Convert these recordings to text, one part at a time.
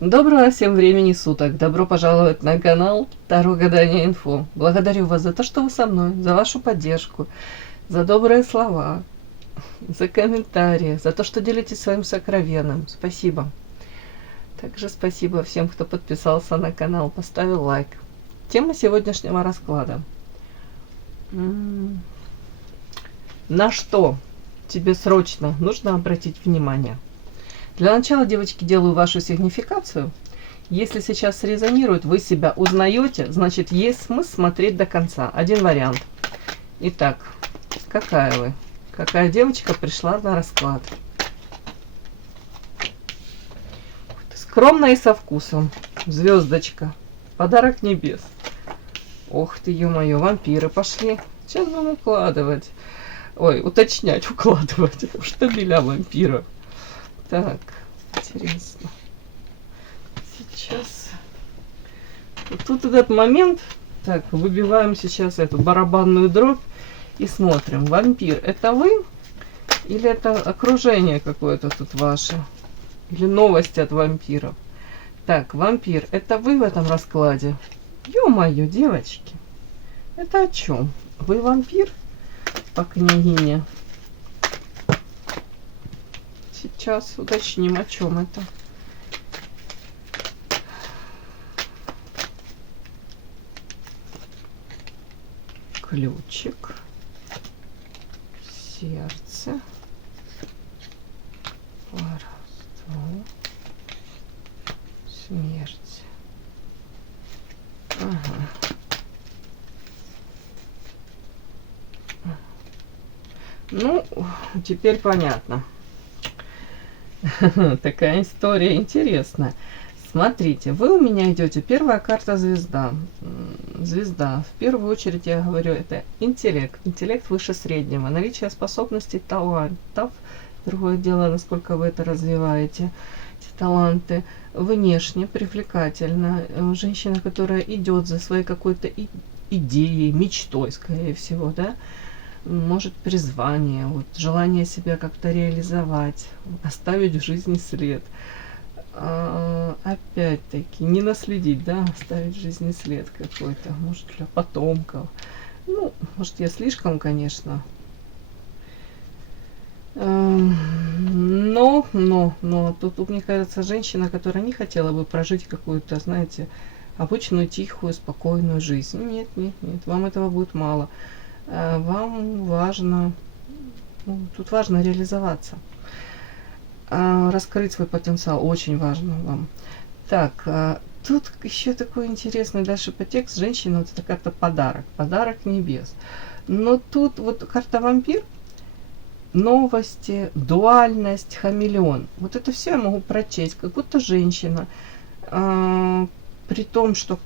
Доброго всем времени суток! Добро пожаловать на канал Таро Гадание Инфо. Благодарю вас за то, что вы со мной, за вашу поддержку, за добрые слова, за комментарии, за то, что делитесь своим сокровенным. Спасибо. Также спасибо всем, кто подписался на канал, поставил лайк. Тема сегодняшнего расклада. На что тебе срочно нужно обратить внимание? Для начала, девочки, делаю вашу сигнификацию. Если сейчас резонирует, вы себя узнаете, значит, есть смысл смотреть до конца. Один вариант. Итак, какая вы? Какая девочка пришла на расклад? Скромно и со вкусом. Звездочка. Подарок небес. Ох ты, ё-моё, вампиры пошли. Сейчас будем укладывать. Ой, уточнять, укладывать. Штабеля вампиров. Так, интересно. Сейчас. Тут этот момент. Так, выбиваем сейчас эту барабанную дробь и смотрим. Вампир, это вы? Или это окружение какое-то тут ваше? Или новости от вампиров? Так, вампир, это вы в этом раскладе? Ё-моё, девочки. Это о чем? Вы вампир по княгине? Сейчас уточним, о чем это. Ключик, сердце, воровство, смерть. Ага. Ну, теперь понятно. Такая история интересная. Смотрите, вы у меня идете. Первая карта звезда. Звезда. В первую очередь я говорю, это интеллект. Интеллект выше среднего. Наличие способностей, талантов. Другое дело, насколько вы это развиваете. Эти таланты. Внешне привлекательно. Женщина, которая идет за своей какой-то идеей, мечтой, скорее всего, да. Может, призвание, вот, желание себя как-то реализовать, оставить в жизни след. Опять-таки, не наследить, да, оставить в жизни след какой-то, может, для потомков. Ну, может, я слишком, конечно. Но тут, мне кажется, женщина, которая не хотела бы прожить какую-то, знаете, обычную, тихую, спокойную жизнь. Нет, вам этого будет мало. Вам важно, тут важно реализоваться, раскрыть свой потенциал, очень важно вам. Так, тут еще такой интересный дальше подтекст. Женщина, вот это карта подарок небес. Но тут вот карта вампир, новости, дуальность, хамелеон. Вот это все я могу прочесть, как будто женщина, при том, что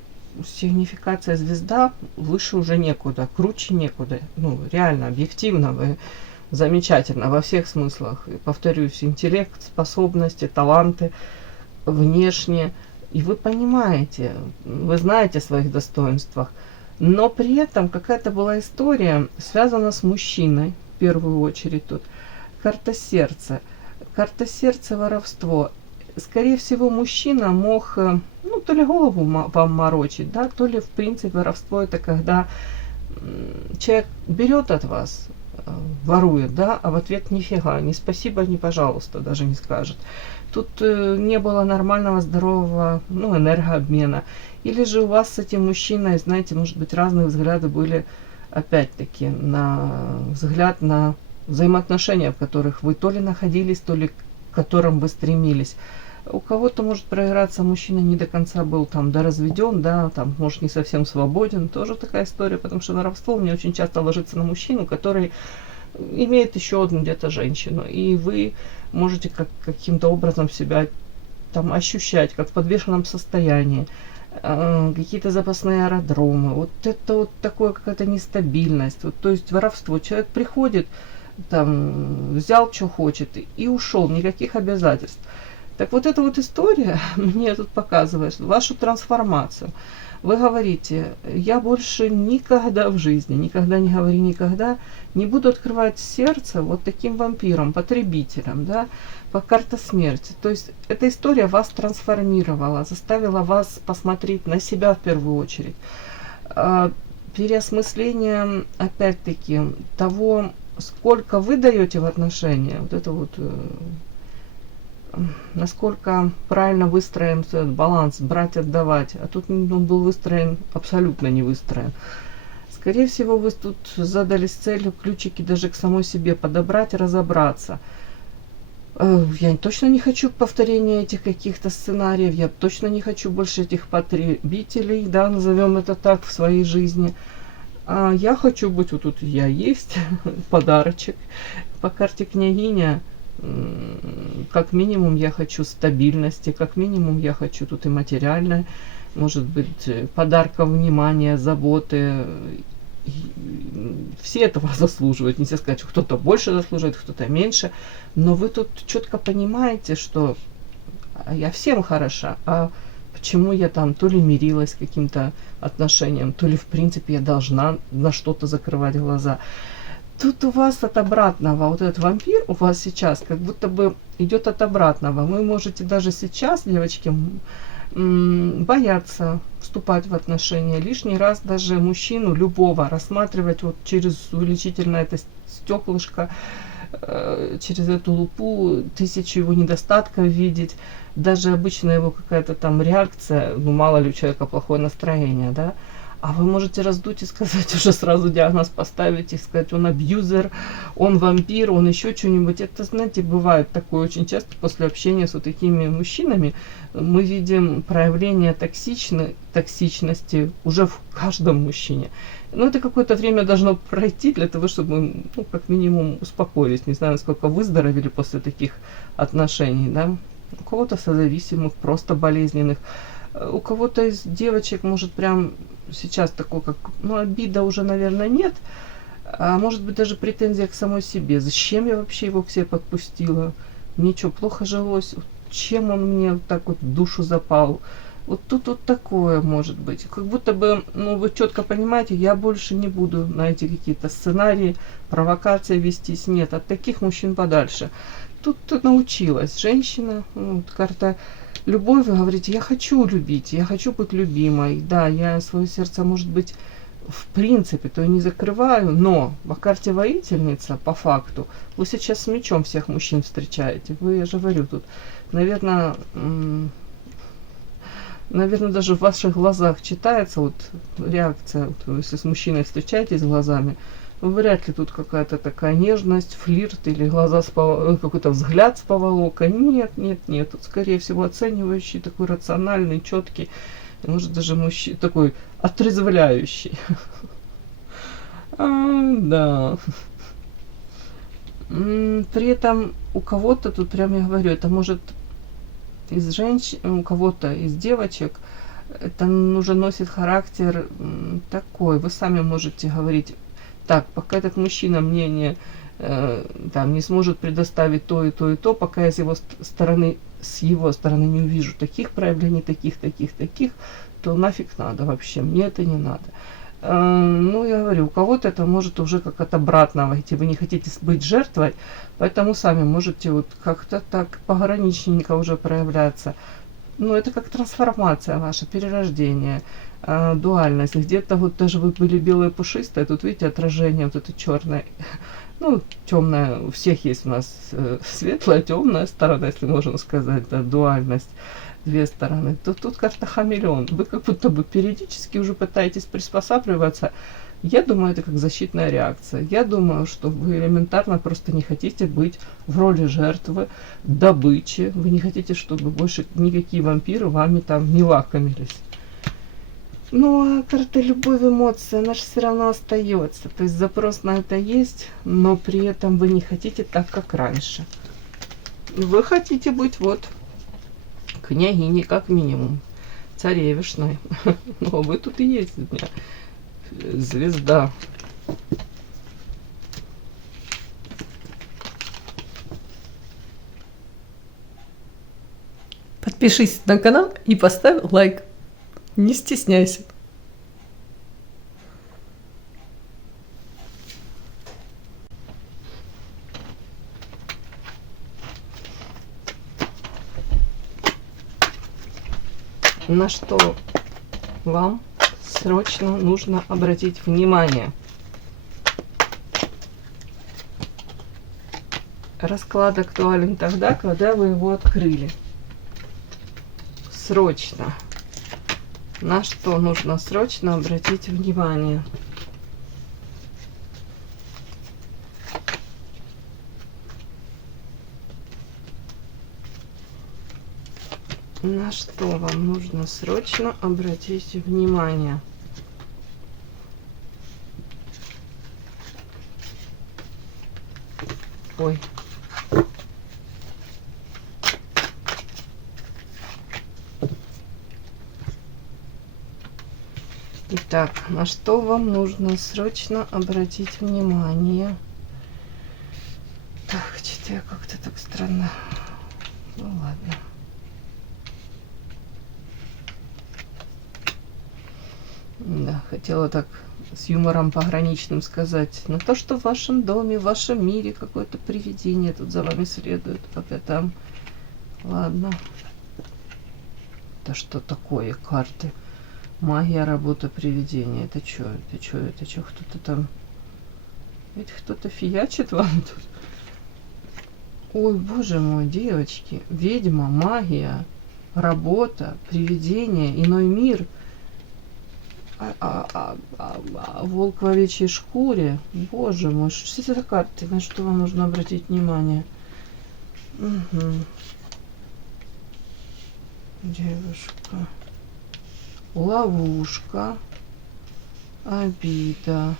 сигнификация звезда, выше уже некуда, круче некуда. Ну, реально, объективно, вы замечательно во всех смыслах. И, повторюсь, интеллект, способности, таланты, внешне. И вы понимаете, вы знаете о своих достоинствах. Но при этом какая-то была история, связана с мужчиной, в первую очередь тут. Карта сердца. Карта сердца, воровство. Скорее всего, мужчина мог, ну, то ли голову вам морочить, да, то ли, в принципе, воровство это когда человек берет от вас, ворует, да, а в ответ нифига, ни спасибо, ни пожалуйста, даже не скажет. Тут не было нормального, здорового, ну, энергообмена. Или же у вас с этим мужчиной, знаете, может быть, разные взгляды были, опять-таки, на взгляд на взаимоотношения, в которых вы то ли находились, то ли к которым вы стремились. У кого-то может проиграться, мужчина не до конца был там доразведен, да, там, может, не совсем свободен. Тоже такая история, потому что воровство мне очень часто ложится на мужчину, который имеет еще одну где-то женщину. И вы можете каким-то образом себя там ощущать, как в подвешенном состоянии. Какие-то запасные аэродромы. Вот это вот такое, какая-то нестабильность. Вот, то есть воровство. Человек приходит, там, взял, что хочет, и ушел, никаких обязательств. Так вот эта вот история мне тут показывает вашу трансформацию. Вы говорите, я больше никогда в жизни, никогда не говори никогда, не буду открывать сердце вот таким вампирам, потребителям, да, по карте смерти. То есть эта история вас трансформировала, заставила вас посмотреть на себя в первую очередь. Переосмысление, опять-таки, того, сколько вы даете в отношения, вот это вот, насколько правильно выстроен этот баланс, брать, отдавать. А тут он был выстроен, абсолютно не выстроен. Скорее всего, вы тут задались целью ключики даже к самой себе подобрать, разобраться. Я точно не хочу повторения этих каких-то сценариев, я точно не хочу больше этих потребителей, да, назовем это так, в своей жизни. Я хочу быть, вот тут я есть, подарочек. По карте княгиня, как минимум я хочу стабильности, как минимум я хочу тут и материальное, может быть, подарка, внимания, заботы. Все этого заслуживают. Нельзя сказать, что кто-то больше заслуживает, кто-то меньше. Но вы тут четко понимаете, что я всем хороша, а почему я там то ли мирилась с каким-то отношением, то ли в принципе я должна на что-то закрывать глаза. Тут у вас от обратного, вот этот вампир у вас сейчас как будто бы идет от обратного. Вы можете даже сейчас, девочки, бояться вступать в отношения, лишний раз даже мужчину любого рассматривать вот через увеличительное это стеклышко, через эту лупу, тысячу его недостатков видеть, даже обычно его какая-то там реакция, ну мало ли у человека плохое настроение, да, а вы можете раздуть и сказать, уже сразу диагноз поставить и сказать, он абьюзер, он вампир, он еще что-нибудь. Это, знаете, бывает такое очень часто после общения с вот такими мужчинами. Мы видим проявление токсичности уже в каждом мужчине. Но это какое-то время должно пройти для того, чтобы мы, ну, как минимум успокоились. Не знаю, насколько выздоровели после таких отношений, да. У кого-то созависимых, просто болезненных. У кого-то из девочек может прям сейчас такой, как, ну, обида уже, наверное, нет, а может быть даже претензия к самой себе. Зачем я вообще его к себе подпустила? Мне что, плохо жилось? Чем он мне вот так вот в душу запал? Вот тут вот такое может быть. Как будто бы, ну, вы четко понимаете, я больше не буду на эти какие-то сценарии, провокации вестись. Нет, от таких мужчин подальше. Тут научилась женщина, вот, карта любовь, вы говорите, я хочу любить, я хочу быть любимой. Да, я свое сердце, может быть, в принципе, то и не закрываю, но по карте воительница, по факту, вы сейчас с мечом всех мужчин встречаете. Вы, я же говорю, тут, наверное, даже в ваших глазах читается вот реакция, вот, если с мужчиной встречаетесь глазами, вряд ли тут какая-то такая нежность, флирт или глаза какой-то взгляд с поволокой. Нет, нет, нет. Тут, скорее всего, оценивающий, такой рациональный, четкий, может даже мужчина, такой отрезвляющий. Да. При этом у кого-то тут, прям я говорю, это может из женщин, у кого-то из девочек, это уже носит характер такой. Вы сами можете говорить, так, пока этот мужчина мне там, не сможет предоставить то и то и то, пока я с его стороны не увижу таких проявлений, таких, то нафиг надо вообще, мне это не надо. Ну, я говорю, у кого-то это может уже как от обратного идти, вы не хотите быть жертвой, поэтому сами можете вот как-то так пограничненько уже проявляться. Ну, это как трансформация ваша, перерождение, дуальность. Где-то вот даже вы были белые пушистые, тут видите отражение вот это черное. Ну, темная, у всех есть у нас светлая, темная сторона, если можно сказать, да, дуальность, две стороны. То тут карта хамелеон. Вы как будто бы периодически уже пытаетесь приспосабливаться. Я думаю, это как защитная реакция. Я думаю, что вы элементарно просто не хотите быть в роли жертвы, добычи. Вы не хотите, чтобы больше никакие вампиры вами там не лакомились. Ну, а карта любовь, эмоция, она же все равно остается. То есть запрос на это есть, но при этом вы не хотите так, как раньше. Вы хотите быть вот княгиней, как минимум, царевишной. Но вы тут и есть у меня звезда. Подпишись на канал и поставь лайк. Не стесняйся. На что вам срочно нужно обратить внимание? Расклад актуален тогда, когда вы его открыли. Срочно. На что нужно срочно обратить внимание? На что вам нужно срочно обратить внимание? Ой. Итак, на что вам нужно срочно обратить внимание? Так, что-то я как-то так странно. Ну ладно. Да, хотела так с юмором пограничным сказать. На то, что в вашем доме, в вашем мире какое-то привидение тут за вами следует, пока там. Ладно. Это что такое? Карты. Магия, работа, привидение. Это что? Это что? Это что? Кто-то там... Ведь кто-то фиячит вам тут? Ой, боже мой, девочки. Ведьма, магия, работа, привидение, иной мир. Волк в овечьей шкуре. Боже мой, что это за карты? На что вам нужно обратить внимание? Угу. Девушка. Ловушка. Обида.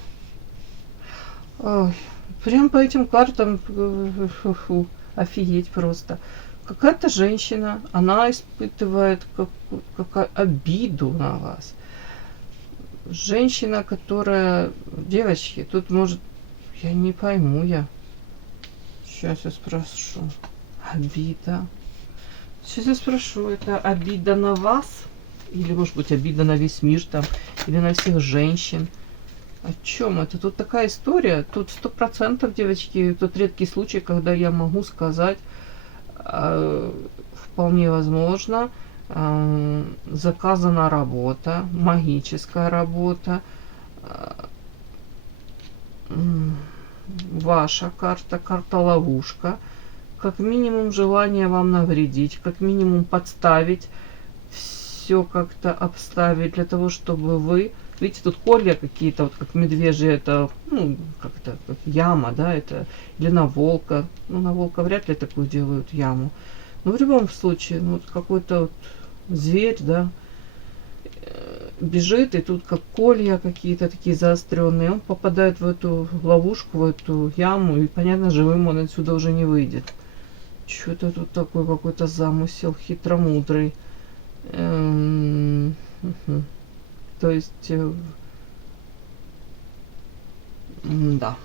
Ой, прям по этим картам офигеть просто. Какая-то женщина, она испытывает как обиду на вас. Женщина, которая... Девочки, тут может... Я не пойму я. Сейчас я спрошу. Обида. Сейчас я спрошу, это обида на вас? Или, может быть, обида на весь мир там? Или на всех женщин? О чем это? Тут такая история. Тут 100%, девочки, тот редкий случай, когда я могу сказать, вполне возможно, заказана работа, магическая работа, ваша карта, карта ловушка, как минимум желание вам навредить, как минимум подставить, все как-то обставить для того, чтобы вы... Видите, тут колья какие-то, вот как медвежьи, это, ну, как-то, как яма, да, это, или на волка. Ну, на волка вряд ли такую делают яму. Но в любом случае, ну, вот какой-то вот зверь, да, бежит, и тут как колья какие-то такие заостренные, он попадает в эту ловушку, в эту яму, и, понятно, живым он отсюда уже не выйдет. Что-то тут такой какой-то замысел хитромудрый. То есть, да.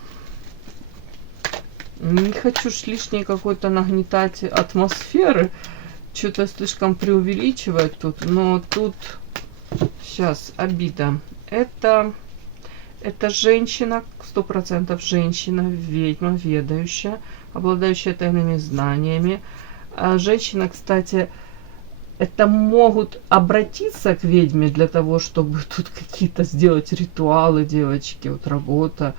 Не хочу ж лишней какой-то нагнетать атмосферы, что-то слишком преувеличивать тут, но тут сейчас обида. Это женщина, 100% женщина, ведьма, ведающая, обладающая тайными знаниями. А женщина, кстати, это могут обратиться к ведьме для того, чтобы тут какие-то сделать ритуалы, девочки, вот работа,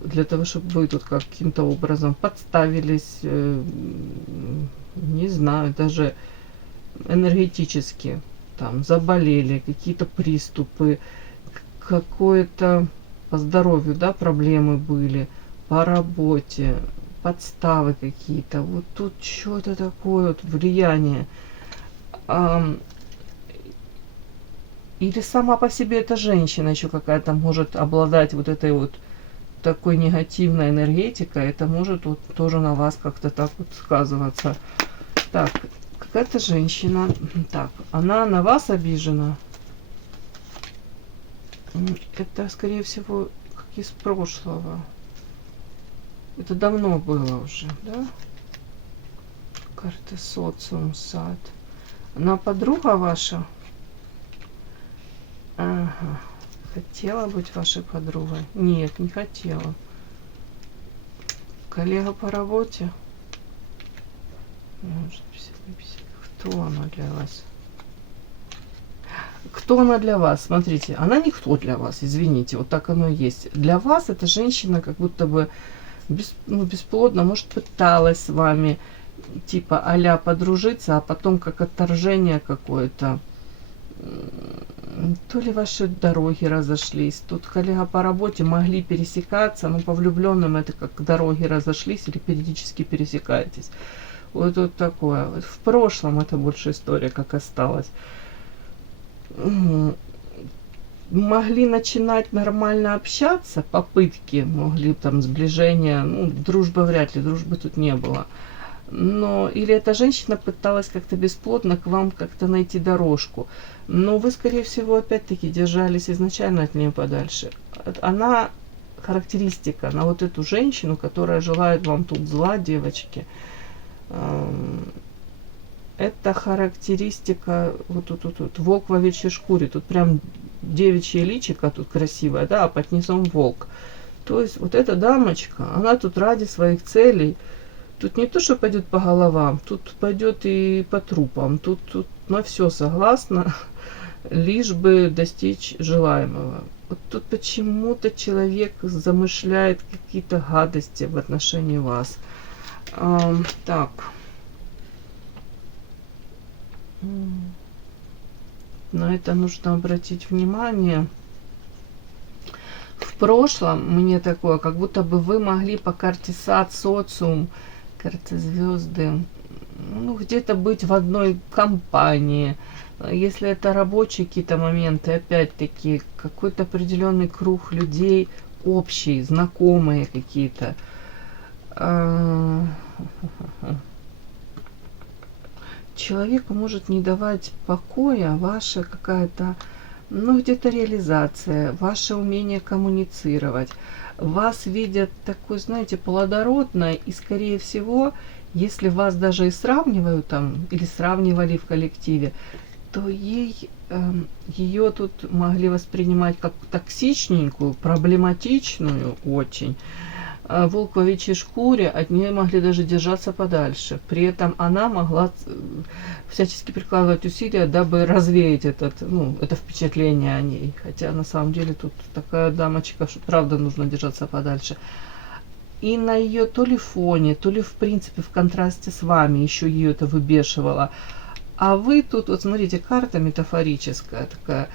для того, чтобы вы тут каким-то образом подставились, не знаю, даже энергетически там заболели, какие-то приступы, какое-то по здоровью, да, проблемы были, по работе, подставы какие-то. Вот тут что-то такое вот влияние. Или сама по себе эта женщина еще какая-то может обладать вот этой вот такой негативной энергетикой. Это может вот тоже на вас как-то так вот сказываться. Так, какая-то женщина. Так, она на вас обижена. Это, скорее всего, как из прошлого. Это давно было уже, да? Карты социум, сад. Она подруга ваша? Ага. Хотела быть вашей подругой? Нет, не хотела. Коллега по работе? Кто она для вас? Кто она для вас? Смотрите, она никто для вас, извините, вот так оно и есть. Для вас эта женщина как будто бы бесплодно, может, пыталась с вами, типа а-ля подружиться, а потом как отторжение какое-то. То ли ваши дороги разошлись. Тут коллега по работе могли пересекаться, но по влюбленным это как дороги разошлись или периодически пересекаетесь. Вот тут такое. Вот в прошлом это больше история, как осталась. Могли начинать нормально общаться, попытки, могли там сближения, ну, дружба вряд ли, дружбы тут не было. Но или эта женщина пыталась как-то бесплодно к вам как-то найти дорожку. Но вы, скорее всего, опять-таки держались изначально от нее подальше. Она характеристика на вот эту женщину, которая желает вам тут зла, девочки. Это характеристика, вот тут волк в овечьей шкуре. Тут прям девичье личико тут красивое, да, а под низом волк. То есть вот эта дамочка, она тут ради своих целей. Тут не то, что пойдет по головам, тут пойдет и по трупам. Тут на все согласна, лишь бы достичь желаемого. Вот тут почему-то человек замышляет какие-то гадости в отношении вас. Так. На это нужно обратить внимание. В прошлом мне такое, как будто бы вы могли по карте сад, социум, карты звезды, ну, где-то быть в одной компании. Если это рабочие какие-то моменты, опять-таки, какой-то определенный круг людей, общий, знакомые какие-то. Человеку может не давать покоя ваша какая-то, ну, где-то реализация, ваше умение коммуницировать. Вас видят такой, знаете, плодородной, и, скорее всего, если вас даже и сравнивают там, или сравнивали в коллективе, то ее тут могли воспринимать как токсичненькую, проблематичную очень. Волк в овечьей шкуре, от нее могли даже держаться подальше. При этом она могла всячески прикладывать усилия, дабы развеять это впечатление о ней. Хотя на самом деле тут такая дамочка, что правда нужно держаться подальше. И на ее то ли фоне, то ли в принципе в контрасте с вами еще ее это выбешивало. А вы тут, вот смотрите, карта метафорическая такая.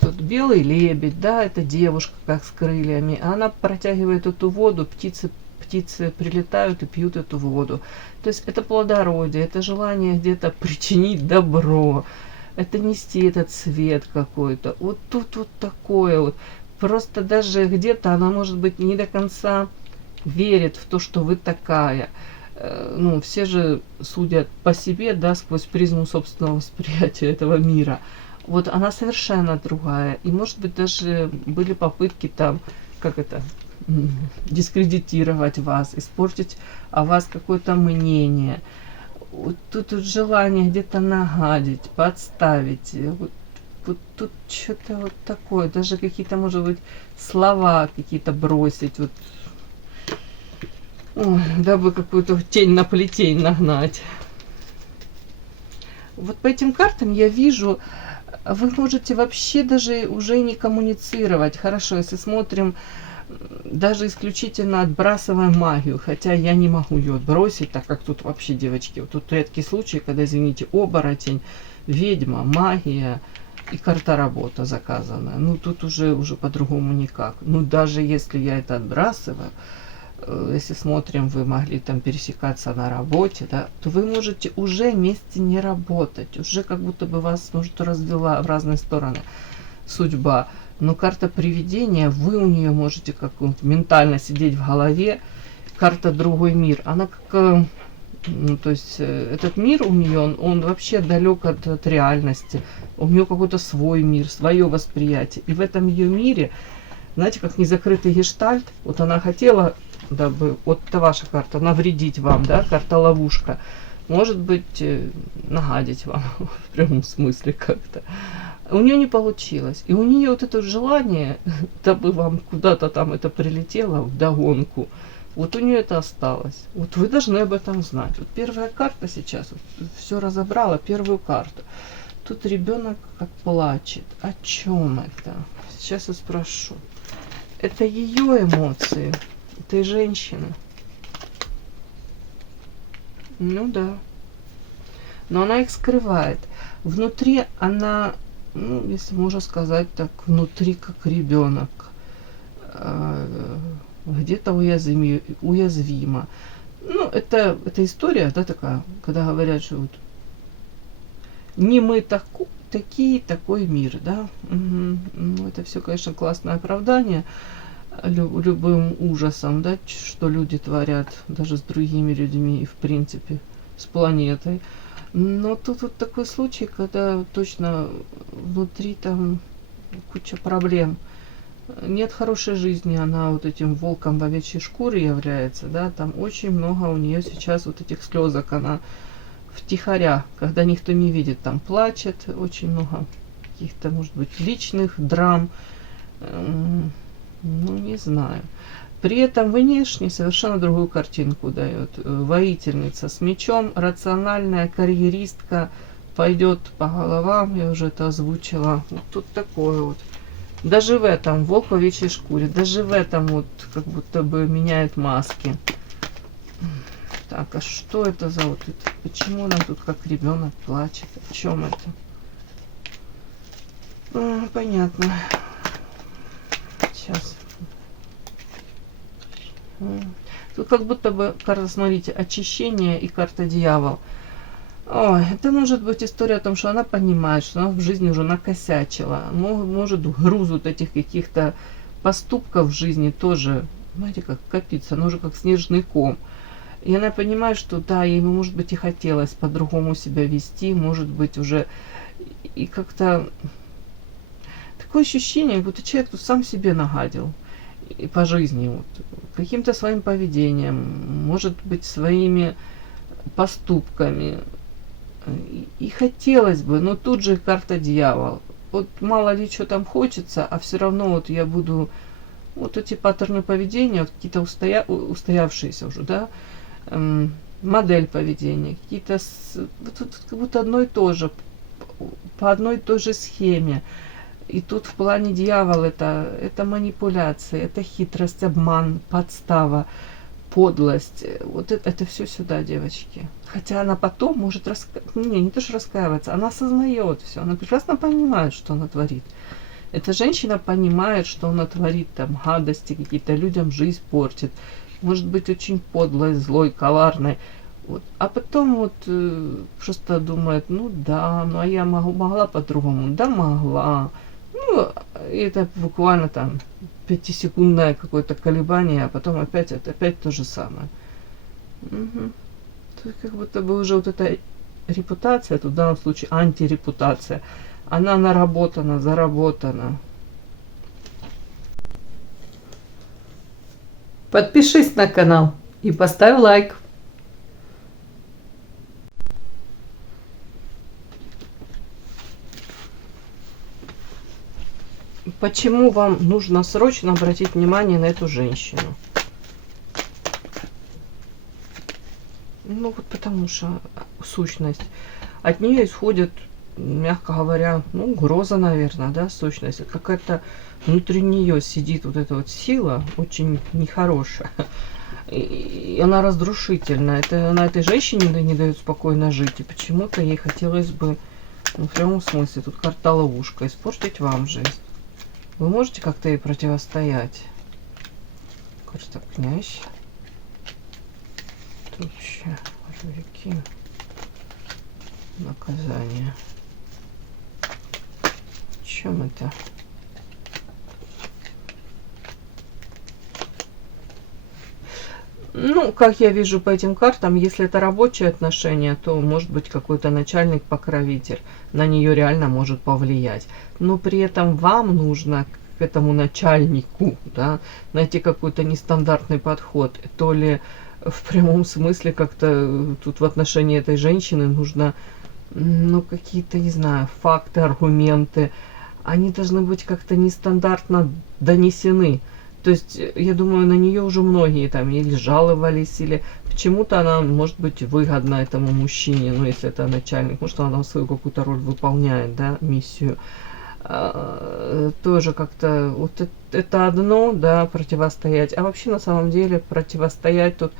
Тут белый лебедь, да, это девушка как с крыльями. Она протягивает эту воду, птицы прилетают и пьют эту воду. То есть это плодородие, это желание где-то причинить добро, это нести этот свет какой-то. Вот тут вот такое вот. Просто даже где-то она, может быть, не до конца верит в то, что вы такая. Ну, все же судят по себе, да, сквозь призму собственного восприятия этого мира. Вот она совершенно другая. И, может быть, даже были попытки там, дискредитировать вас, испортить о вас какое-то мнение. Вот тут желание где-то нагадить, подставить. Вот тут что-то вот такое. Даже какие-то, может быть, слова какие-то бросить. Вот. Ой, дабы какую-то тень на плетень нагнать. Вот по этим картам я вижу... Вы можете вообще даже уже не коммуницировать. Хорошо, если смотрим, даже исключительно отбрасываем магию. Хотя я не могу ее отбросить, так как тут вообще, девочки, вот тут редкий случай, когда, извините, оборотень, ведьма, магия и карта работа заказанная. Ну, тут уже по-другому никак. Ну, даже если я это отбрасываю, если смотрим, вы могли там пересекаться на работе, да, то вы можете уже вместе не работать. Уже как будто бы вас, может, развела в разные стороны судьба. Но карта привидения, вы у нее можете как ментально сидеть в голове. Карта другой мир. Она как... Ну, то есть этот мир у нее, он вообще далек от реальности. У нее какой-то свой мир, свое восприятие. И в этом ее мире, знаете, как незакрытый гештальт, вот она хотела дабы, вот это ваша карта, навредить вам, да, карта ловушка, может быть, нагадить вам в прямом смысле как-то. У нее не получилось. И у нее вот это желание, дабы вам куда-то там это прилетело вдогонку, вот у нее это осталось. Вот вы должны об этом знать. Вот первая карта сейчас, вот, все разобрала, первую карту. Тут ребенок как плачет. О чем это? Сейчас я спрошу. Это ее эмоции, этой женщины. Ну да. Но она их скрывает. Внутри она, ну, если можно сказать так, внутри как ребенок. Где-то уязвима. Ну, это история, да, такая, когда говорят, что вот не мы такие, такой мир, да. Угу. Ну, это все, конечно, классное оправдание любым ужасом, да, что люди творят даже с другими людьми и, в принципе, с планетой. Но тут вот такой случай, когда точно внутри там куча проблем. Нет хорошей жизни, она вот этим волком в овечьей шкуре является, да, там очень много у нее сейчас вот этих слезок, она втихаря, когда никто не видит, там плачет, очень много каких-то, может быть, личных драм, ну, не знаю. При этом внешне совершенно другую картинку дает. Воительница с мечом, рациональная карьеристка, пойдет по головам, я уже это озвучила. Вот тут такое вот. Даже в этом, волк в овечьей шкуре, даже в этом вот как будто бы меняет маски. Так, а что это за вот это? Почему она тут как ребенок плачет? О чем это? Понятно. Сейчас. Тут как будто бы карта, смотрите, очищение и карта дьявол. Ой, это может быть история о том, что она понимает, что она в жизни уже накосячила. Может, груз вот этих каких-то поступков в жизни тоже, знаете, как копится, оно уже как снежный ком. И она понимает, что да, ей, может быть, и хотелось по-другому себя вести, может быть, уже и как-то такое ощущение, будто человек тут сам себе нагадил и по жизни, вот, каким-то своим поведением, может быть, своими поступками. И хотелось бы, но тут же карта дьявол. Вот мало ли что там хочется, а все равно вот я буду... Вот эти паттерны поведения, вот какие-то устоявшиеся уже, да, модель поведения, какие-то... Вот как будто одно и то же, по одной и той же схеме. И тут в плане дьявол это манипуляция, это хитрость, обман, подстава, подлость. Вот это все сюда, девочки. Хотя она потом может не то что раскаиваться, она осознает все, она прекрасно понимает, что она творит. Эта женщина понимает, что она творит там гадости, какие-то людям жизнь портит. Может быть очень подлой, злой, коварной. Вот. А потом вот просто думает, ну да, ну а я могла по-другому. Да, могла. Ну, это буквально там 5-секундное какое-то колебание, а потом опять то же самое. Угу. Тут как будто бы уже вот эта репутация, тут в данном случае антирепутация, она наработана, заработана. Подпишись на канал и поставь лайк. Почему вам нужно срочно обратить внимание на эту женщину? Ну вот потому что сущность. От нее исходит, мягко говоря, ну, угроза, наверное, да, сущность. Какая-то внутри нее сидит вот эта вот сила, очень нехорошая. И она разрушительная. Это она этой женщине не дает спокойно жить. И почему-то ей хотелось бы, ну, в прямом смысле, тут карта ловушка, испортить вам жизнь. Вы можете как-то ей противостоять? Карта князь. Тут еще реки. Наказание. В чем это? Ну, как я вижу по этим картам, если это рабочие отношения, то может быть какой-то начальник-покровитель. На нее реально может повлиять. Но при этом вам нужно к этому начальнику, да, найти какой-то нестандартный подход, то ли в прямом смысле как-то тут в отношении этой женщины нужно, ну, какие-то, не знаю, факты, аргументы, они должны быть как-то нестандартно донесены. То есть, я думаю, на нее уже многие там или жаловались, или почему-то она может быть выгодна этому мужчине, ну, если это начальник, может, она там свою какую-то роль выполняет, да, миссию. Тоже как-то вот это одно, да, противостоять. А вообще, на самом деле, противостоять тут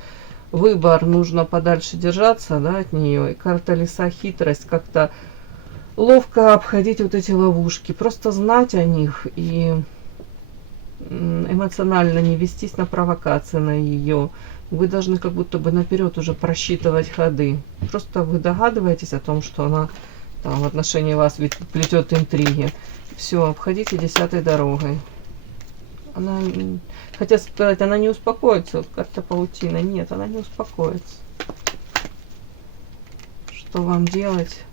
выбор, нужно подальше держаться, да, от нее. И карта лиса, хитрость, как-то ловко обходить вот эти ловушки, просто знать о них и эмоционально не вестись на провокации на ее. Вы должны как будто бы наперед уже просчитывать ходы. Просто вы догадываетесь о том, что она там в отношении вас ведь плетет интриги. Все, обходите 10-й дорогой. Она, хотя сказать, она не успокоится. Вот карта паутина. Нет, она не успокоится. Что вам делать?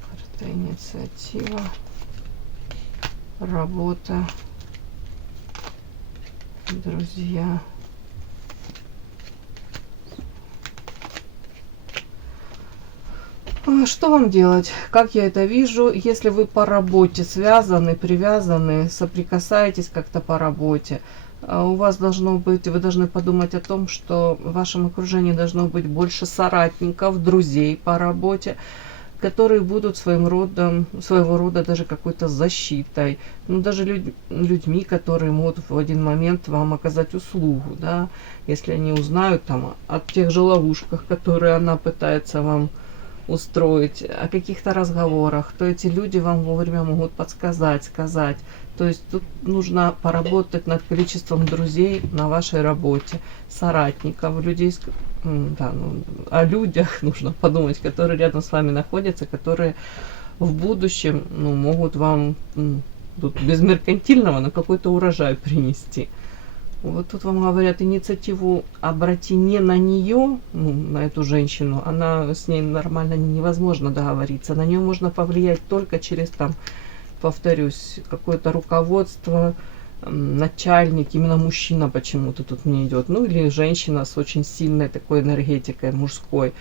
Карта инициатива. Работа. Друзья. Что вам делать? Как я это вижу? Если вы по работе связаны, привязаны, соприкасаетесь как-то по работе, у вас должно быть, вы должны подумать о том, что в вашем окружении должно быть больше соратников, друзей по работе, которые будут своего рода даже какой-то защитой, ну даже людьми, которые могут в один момент вам оказать услугу, да, если они узнают там о тех же ловушках, которые она пытается вам устроить, о каких-то разговорах, то эти люди вам вовремя могут подсказать, сказать. То есть тут нужно поработать над количеством друзей на вашей работе, соратников, людей, да, ну, о людях нужно подумать, которые рядом с вами находятся, которые в будущем, ну, могут вам тут без меркантильного, но какой-то урожай принести. Вот тут вам говорят, инициативу обрати не на нее, ну, на эту женщину, она с ней нормально невозможно договориться, на нее можно повлиять только через, там, повторюсь, какое-то руководство, начальник, именно мужчина почему-то тут не идет, ну или женщина с очень сильной такой энергетикой мужской.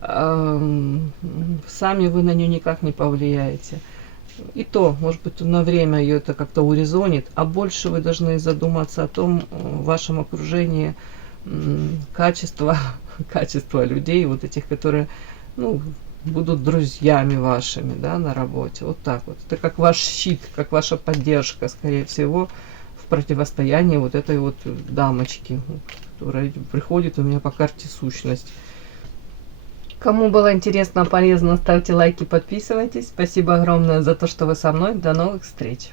Сами вы на нее никак не повлияете. И то, может быть, на время ее это как-то урезонит, а больше вы должны задуматься о том, в вашем окружении качество людей, вот этих, которые, ну, будут друзьями вашими, да, на работе. Вот так вот. Это как ваш щит, как ваша поддержка, скорее всего, в противостоянии вот этой вот дамочки, которая приходит у меня по карте сущность. Кому было интересно, полезно, ставьте лайки, подписывайтесь. Спасибо огромное за то, что вы со мной. До новых встреч!